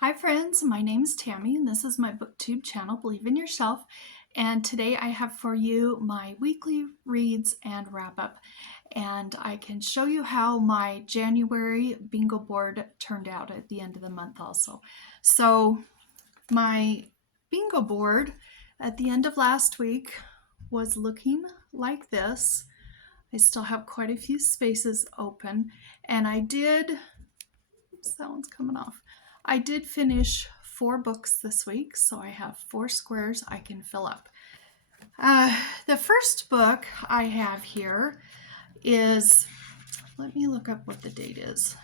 Hi friends, my name is Tammy and this is my booktube channel, Believe in Yourself. And today I have for you my weekly reads and wrap up. And I can show you how my January bingo board turned out at the end of the month also. So my bingo board at the end of last week was looking like this. I still have quite a few spaces open and I did, oops, that one's coming off. I did finish 4 books this week, so I have 4 squares I can fill up. The first book I have here is, let me look up what the date is.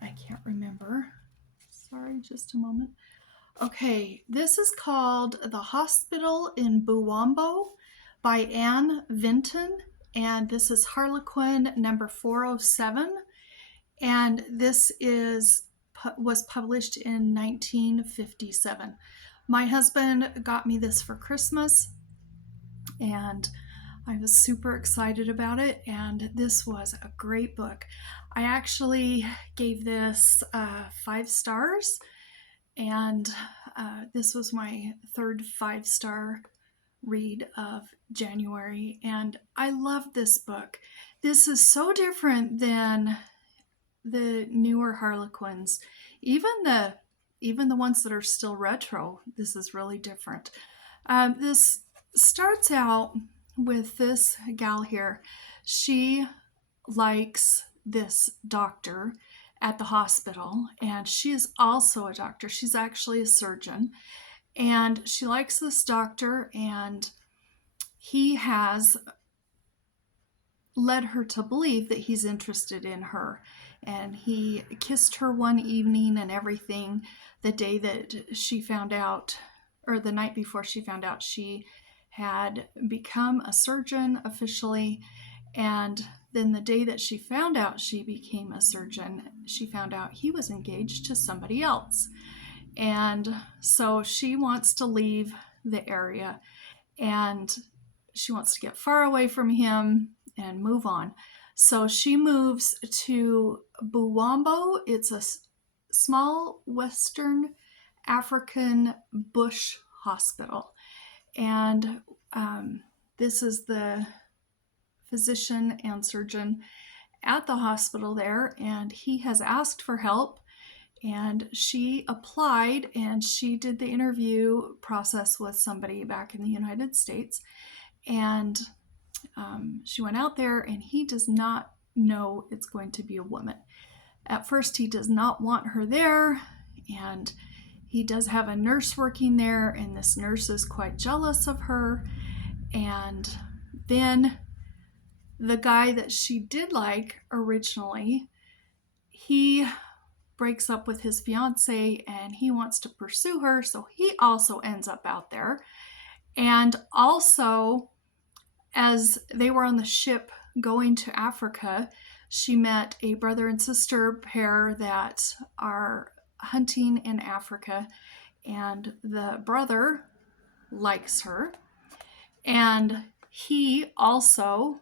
I can't remember. Sorry, just a moment. Okay, this is called The Hospital in Buwambo by Anne Vinton, and this is Harlequin number 407, and this was published in 1957. My husband got me this for Christmas and I was super excited about it, and this was a great book. I actually gave this 5 stars, and this was my third 5-star read of January, and I loved this book. This is so different than the newer Harlequins, even the ones that are still retro. This is really different. This starts out with this gal here. She likes this doctor at the hospital, and she is also a doctor. She's actually a surgeon, and she likes this doctor, and he has led her to believe that he's interested in her. And he kissed her one evening and everything the day that she found out, or the night before she found out she had become a surgeon officially. And then the day that she found out she became a surgeon, she found out he was engaged to somebody else. And so she wants to leave the area and she wants to get far away from him and move on. So she moves to Buwambo. It's a small Western African bush hospital. And this is the physician and surgeon at the hospital there, and he has asked for help. And she applied, and she did the interview process with somebody back in the United States. And she went out there, and he does not know it's going to be a woman. At first, he does not want her there, and he does have a nurse working there, and this nurse is quite jealous of her. And then the guy that she did like originally, he breaks up with his fiance and he wants to pursue her, so he also ends up out there. And also, as they were on the ship going to Africa, she met a brother and sister pair that are hunting in Africa, and the brother likes her, and he also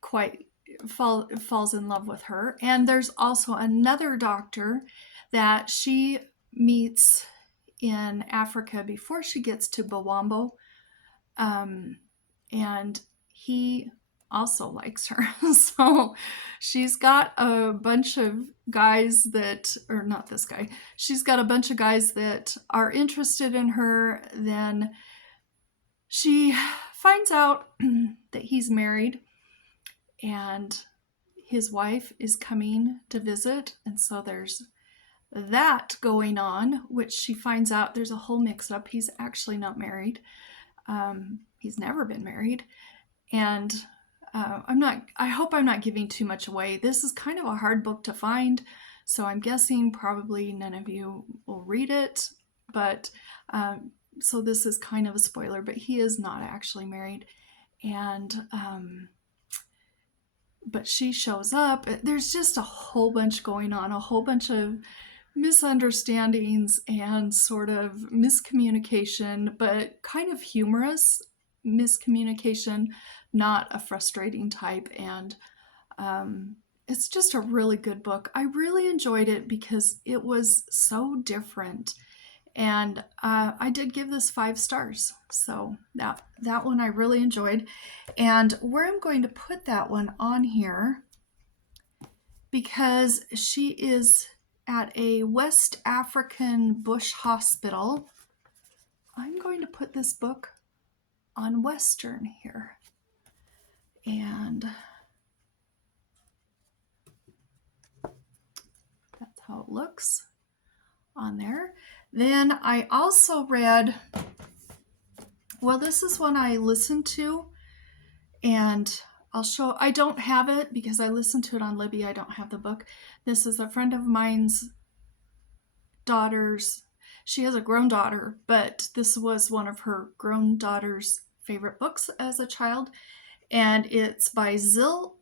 quite falls in love with her. And there's also another doctor that she meets in Africa before she gets to Buwambo, and he also likes her. So she's got a bunch of guys that, or not this guy, she's got a bunch of guys that are interested in her. Then she finds out that he's married and his wife is coming to visit, and so there's that going on, which she finds out there's a whole mix-up. He's actually not married. He's never been married. And I hope I'm not giving too much away. This is kind of a hard book to find, so I'm guessing probably none of you will read it. But so this is kind of a spoiler, but he is not actually married. And but she shows up. There's just a whole bunch going on, a whole bunch of misunderstandings and sort of miscommunication, but kind of humorous miscommunication, not a frustrating type. And it's just a really good book. I really enjoyed it because it was so different. And I did give this 5 stars. So that one I really enjoyed. And where I'm going to put that one on here, because she is at a West African bush hospital, I'm going to put this book on Western here. And that's how it looks on there. Then I also read, well, this is one I listened to, and I don't have it because I listened to it on Libby. I don't have the book. This is a friend of mine's daughter's. She has a grown daughter, but this was one of her grown daughter's favorite books as a child. And it's by Zilpha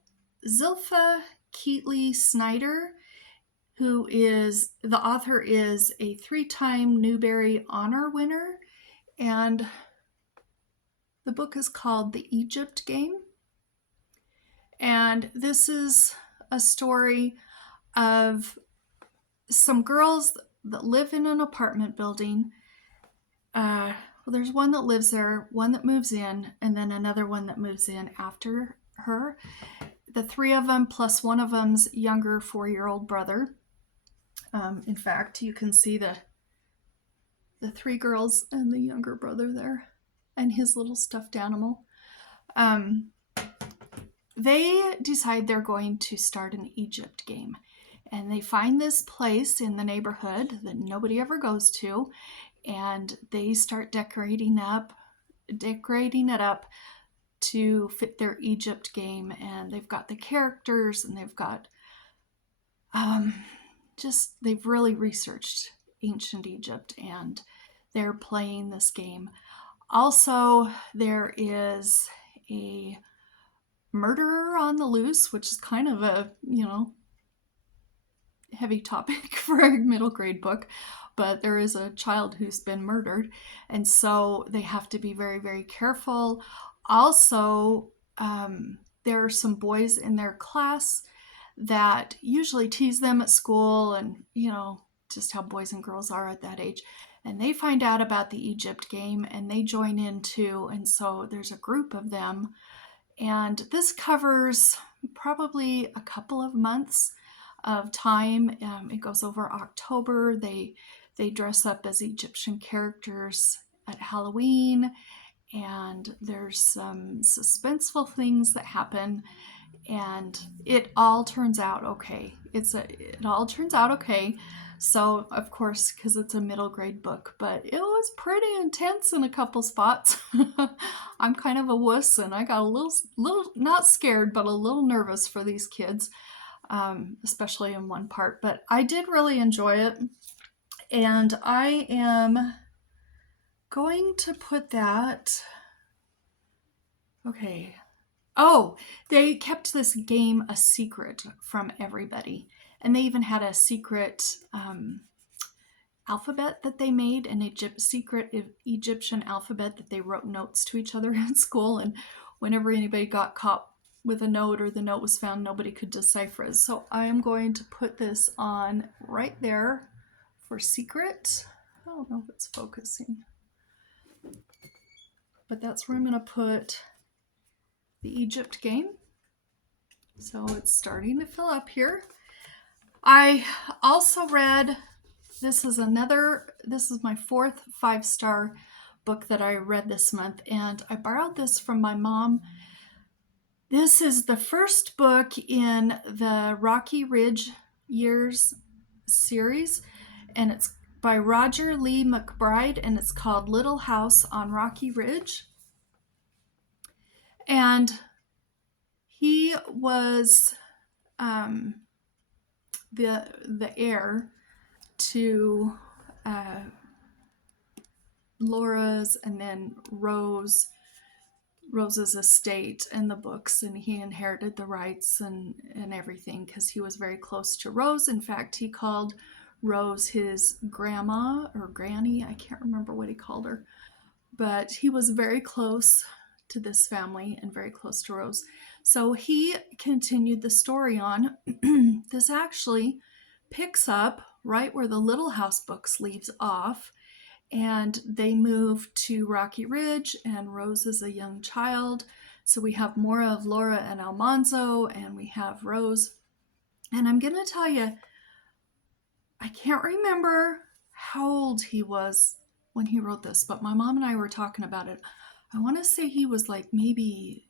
Keatley Snyder, who is, the author is a 3-time Newbery Honor winner. And the book is called The Egypt Game. And this is a story of some girls that live in an apartment building. There's one that lives there, one that moves in, and then another one that moves in after her. The 3 of them, plus one of them's younger 4-year-old brother. In fact, you can see the 3 girls and the younger brother there, and his little stuffed animal. They decide they're going to start an Egypt game. And they find this place in the neighborhood that nobody ever goes to, and they start decorating it up to fit their Egypt game. And they've got the characters, and they've got they've really researched ancient Egypt, and they're playing this game. Also, there is a murderer on the loose, which is kind of a, heavy topic for a middle grade book, but there is a child who's been murdered, and so they have to be very, very careful. Also, there are some boys in their class that usually tease them at school, and just how boys and girls are at that age, and they find out about the Egypt game and they join in too. And so there's a group of them, and this covers probably a couple of months of time. It goes over October. They dress up as Egyptian characters at Halloween, and there's some suspenseful things that happen, and it all turns out okay. It all turns out okay. So, of course, because it's a middle grade book, but it was pretty intense in a couple spots. I'm kind of a wuss, and I got a little not scared, but a little nervous for these kids, especially in one part. But I did really enjoy it, and I am going to put that. Okay. Oh, they kept this game a secret from everybody. And they even had a secret alphabet that they made, an secret Egyptian alphabet that they wrote notes to each other in school. And whenever anybody got caught with a note or the note was found, nobody could decipher it. So I am going to put this on right there for secret. I don't know if it's focusing, but that's where I'm going to put the Egypt game. So it's starting to fill up here. I also read, this is my 4th 5-star book that I read this month, and I borrowed this from my mom. This is the first book in the Rocky Ridge Years series, and it's by Roger Lee MacBride, and it's called Little House on Rocky Ridge. And he was the heir to Laura's and then Rose's estate and the books, and he inherited the rights and everything because he was very close to Rose. In fact, he called Rose his grandma or granny. I can't remember what he called her, but he was very close to this family and very close to Rose. So he continued the story on. This actually picks up right where the Little House books leaves off, and they move to Rocky Ridge, and Rose is a young child. So we have more of Laura and Almanzo, and we have Rose. And I'm going to tell you, I can't remember how old he was when he wrote this, but my mom and I were talking about it. I want to say he was like maybe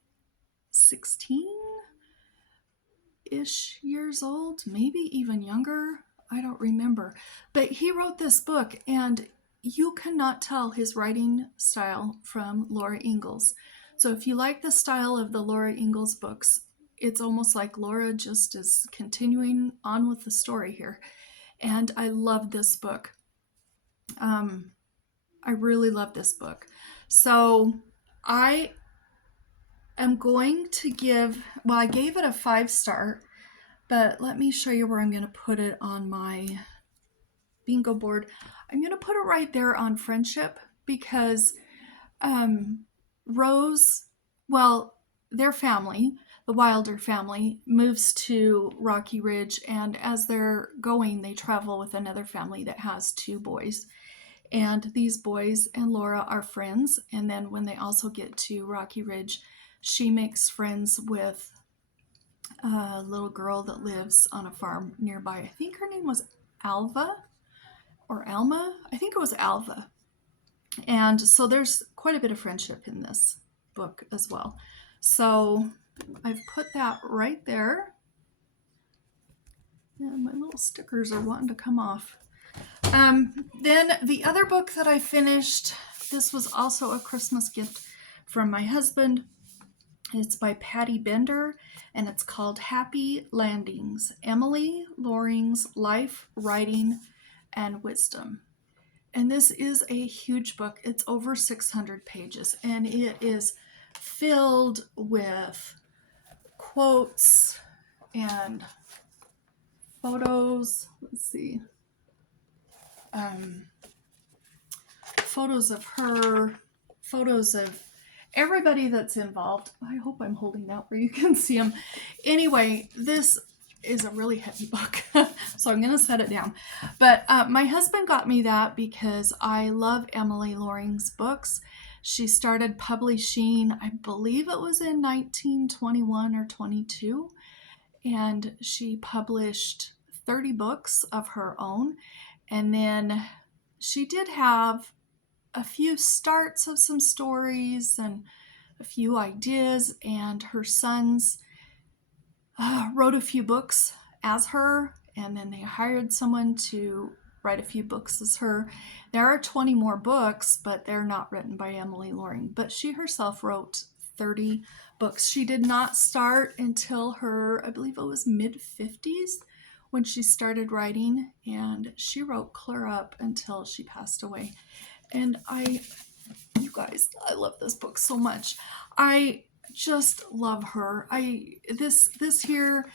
16-ish years old, maybe even younger. I don't remember. But he wrote this book, and you cannot tell his writing style from Laura Ingalls. So if you like the style of the Laura Ingalls books, it's almost like Laura just is continuing on with the story here. And I love this book. I really love this book. So I am going to I gave it a 5-star, but let me show you where I'm going to put it on my bingo board. I'm going to put it right there on friendship, because Rose, their family, the Wilder family, moves to Rocky Ridge, and as they're going, they travel with another family that has 2 boys. And these boys and Laura are friends. And then when they also get to Rocky Ridge, she makes friends with a little girl that lives on a farm nearby. I think her name was Alva or Alma. I think it was Alva. And so there's quite a bit of friendship in this book as well. So I've put that right there. And my little stickers are wanting to come off. Then the other book that I finished, this was also a Christmas gift from my husband. It's by Patti Bender, and it's called Happy Landings, Emily Loring's Life, Writing, and Wisdom. And this is a huge book. It's over 600 pages, and it is filled with quotes and photos. Let's see. Photos of her, photos of everybody that's involved. I hope I'm holding out where you can see them. Anyway, this is a really heavy book, so I'm going to set it down. But my husband got me that because I love Emily Loring's books. She started publishing, I believe it was in 1921 or 22, and she published 30 books of her own. And then she did have a few starts of some stories and a few ideas, and her sons wrote a few books as her, and then they hired someone to write a few books as her. There are 20 more books, but they're not written by Emily Loring, but she herself wrote 30 books. She did not start until her, I believe it was mid-50s when she started writing, and she wrote clear up until she passed away. And you guys, I love this book so much. I just love her. This here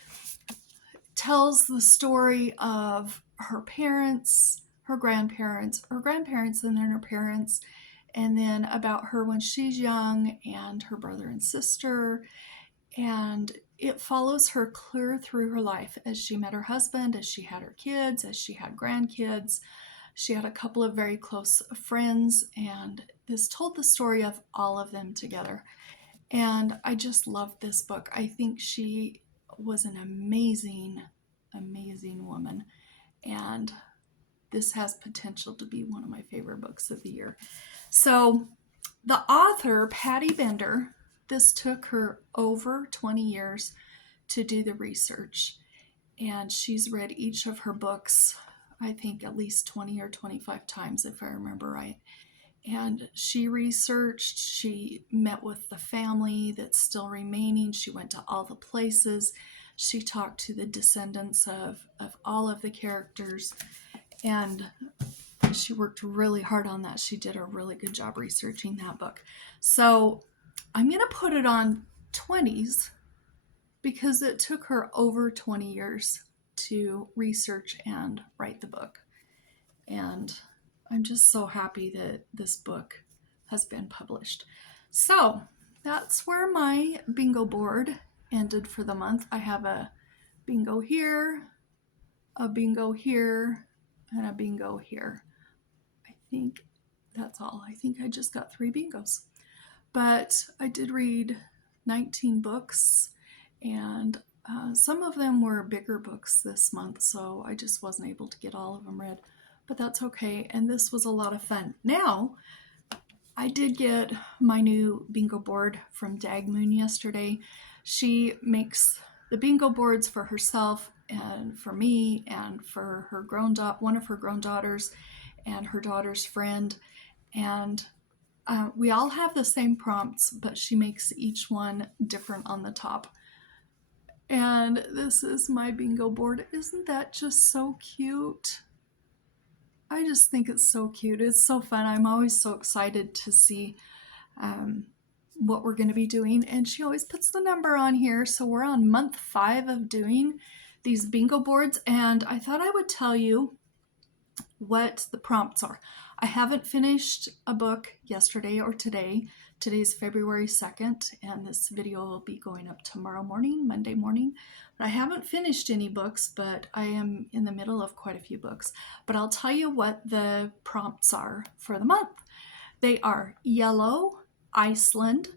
tells the story of her parents, her grandparents, and then her parents, and then about her when she's young and her brother and sister. And it follows her clear through her life as she met her husband, as she had her kids, as she had grandkids. She had a couple of very close friends, and this told the story of all of them together. And I just love this book. I think she was an amazing, amazing woman. And this has potential to be one of my favorite books of the year. So the author, Patti Bender, this took her over 20 years to do the research. And she's read each of her books, I think at least 20 or 25 times, if I remember right. And she researched, she met with the family that's still remaining. She went to all the places. She talked to the descendants of all of the characters. And she worked really hard on that. She did a really good job researching that book. So I'm going to put it on 20s because it took her over 20 years to research and write the book. And I'm just so happy that this book has been published. So that's where my bingo board ended for the month. I have a bingo here, a bingo here, and a bingo here. I think that's all. I think I just got 3 bingos. But I did read 19 books, and some of them were bigger books this month, so I just wasn't able to get all of them read. But that's okay, and this was a lot of fun. Now, I did get my new bingo board from Dagmoon yesterday. She makes the bingo boards for herself and for me and for her one of her grown daughters and her daughter's friend. And we all have the same prompts, but she makes each one different on the top. And this is my bingo board. Isn't that just so cute? I just think it's so cute. It's so fun. I'm always so excited to see what we're going to be doing. And she always puts the number on here. So we're on month 5 of doing these bingo boards. And I thought I would tell you what the prompts are. I haven't finished a book yesterday or today. Today's February 2nd, and this video will be going up tomorrow morning, Monday morning. But I haven't finished any books, but I am in the middle of quite a few books. But I'll tell you what the prompts are for the month. They are yellow, Iceland,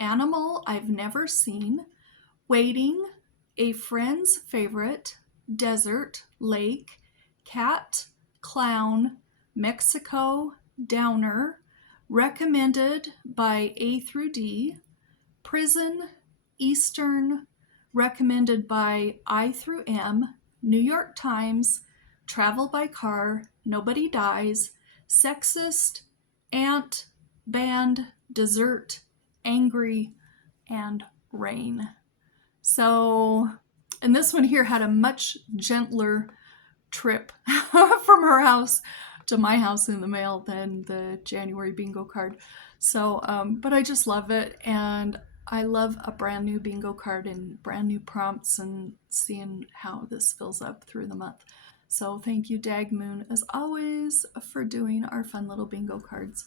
animal I've never seen, waiting, a friend's favorite, desert, lake, cat, clown, Mexico, downer, recommended by A through D, prison, Eastern, recommended by I through M, New York Times, travel by car, nobody dies, sexist, ant, band, dessert, angry, and rain. So, and this one here had a much gentler trip from her house to my house in the mail than the January bingo card. So, but I just love it, and I love a brand new bingo card and brand new prompts and seeing how this fills up through the month. So thank you, Dagmoon, as always, for doing our fun little bingo cards.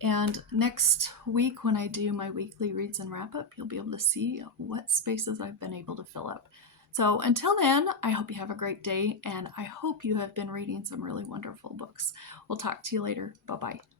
And next week, when I do my weekly reads and wrap up, you'll be able to see what spaces I've been able to fill up. So until then, I hope you have a great day, and I hope you have been reading some really wonderful books. We'll talk to you later. Bye-bye.